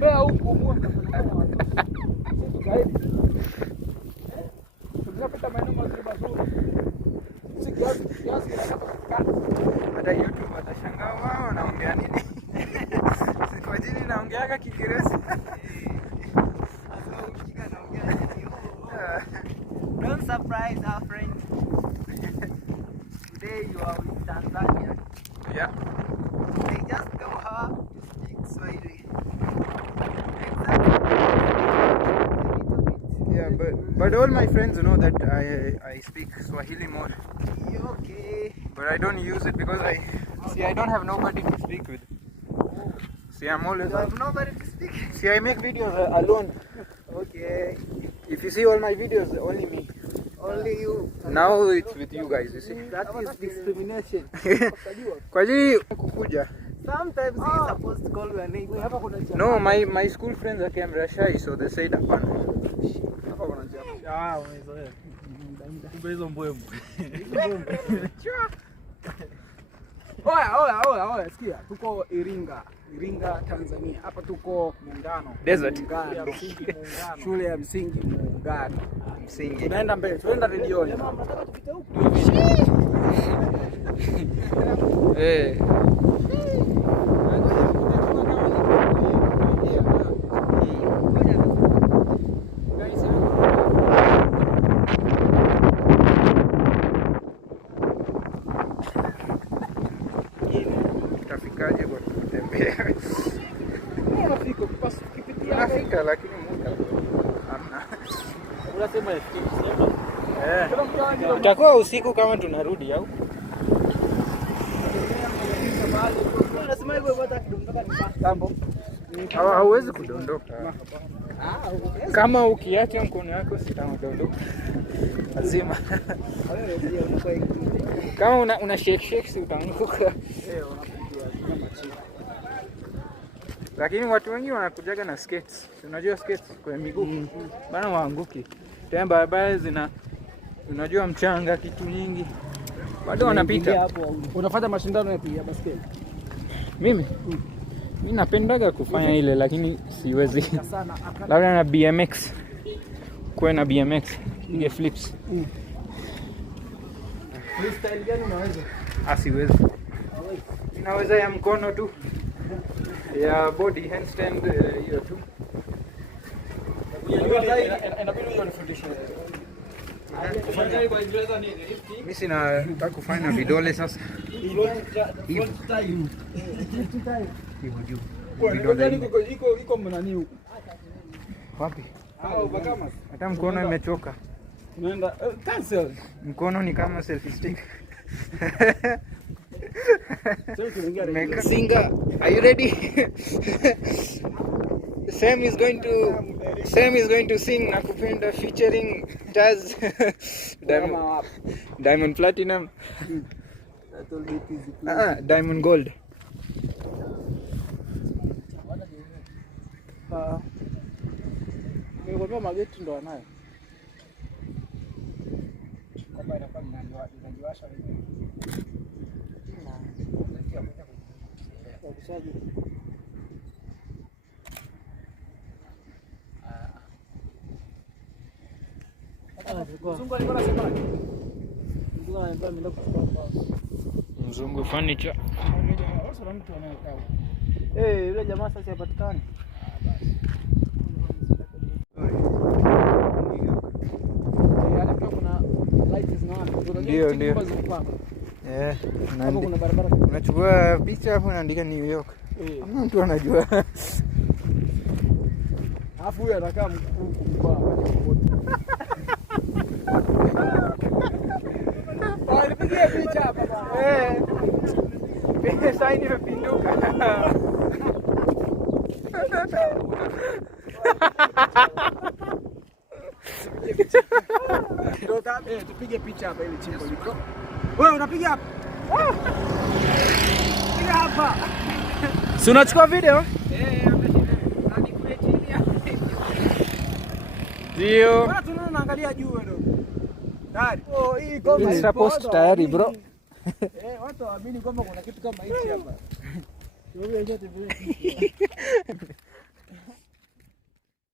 Tembea huko muone zaidi. Tunapata maeneo mazuri mazuri. Si kiasi hata YouTube atashangaa wao wanaongea nini? Si kwa jini naongeaga Kiingereza. Don't surprise our friends. Today you are with Tanzania. Yeah. They just know how to speak Swahili. Yeah, but all my friends know that I speak Swahili more. Okay. But I don't use it because I don't have nobody to speak with. See, I'm always. You have nobody to speak. See, I make videos alone. Okay. If you see all my videos, only me. Only you. Now it's with you guys, you see. That is discrimination. Kwa hiyo kukuja. Sometimes he's supposed to call your name. No, my school friends are camera shy, so they said hapana. hapa wanajua. Umezoea. Kumbe hizo mbwembwe. Oya, sikia. Tuko Iringa, Tanzania. Hapa tuko Muungano. Desert. Shule ya msingi Muungano. Msingi. Tunaenda mbele, tunaenda redioni. Eh. Utafikaje kwa kutembea? Unafika lakini muda hamna. Unasema Itakuwa usiku kama tunarudi au? Unasema hivyo bado kidondoka ni tambo. Hauwezi kudondoka. Kama ukiacha mkono wako sitaondoka. Lazima. Kama una shake si utaanguka. Lakini watu wengi wanakujaga na skates. Unajua skates kwa miguu. Bana waanguki. Tena barabara unajua mchanga kitu nyingi. Bado wanapita. Unafuata mashindano ya basketi? Mimi napendaga kufanya ile lakini siwezi. Labda na BMX. Kwa na BMX, nige flips. Freestyle gani unaweza? Siwezi. Ninaweza ya mkono tu. Ya body handstand hiyo tu. Inabidi unifundishe. Mimi sina nataka kufanya vidole sasa. Hivyo juu. Vidole iko mnani huko. Wapi? Hata mkono imechoka. Unaenda cancel. Mkono ni kama selfie stick. Singer, are you ready? Sam is going to sing Nakupenda featuring Taz Diamond Platinum. That will be easy. Diamond Gold. Nimekuambia mageti ndo anayo. Kama inakuwa inajiwasha wenyewe. Mzungu furniture. Yule jamaa sasa hapatikani. Ndio. Unachukua picha hapo unaandika New York. Hamna mtu anajua. Alafu huyu anakaa mkuu kwa. Nipigie picha hapa bwana. Pesa imepinduka. Tupige picha hapa ili chimbo liko. Wewe unapiga hapa? Piga hapa. Si unachukua video? Hadi kule chini hapa. Ndio. Bwana tunaangalia juu ndio. Tayari. Hii kama ina post tayari bro. Watu waamini kwamba kuna kitu kama hichi hapa. Wewe unajua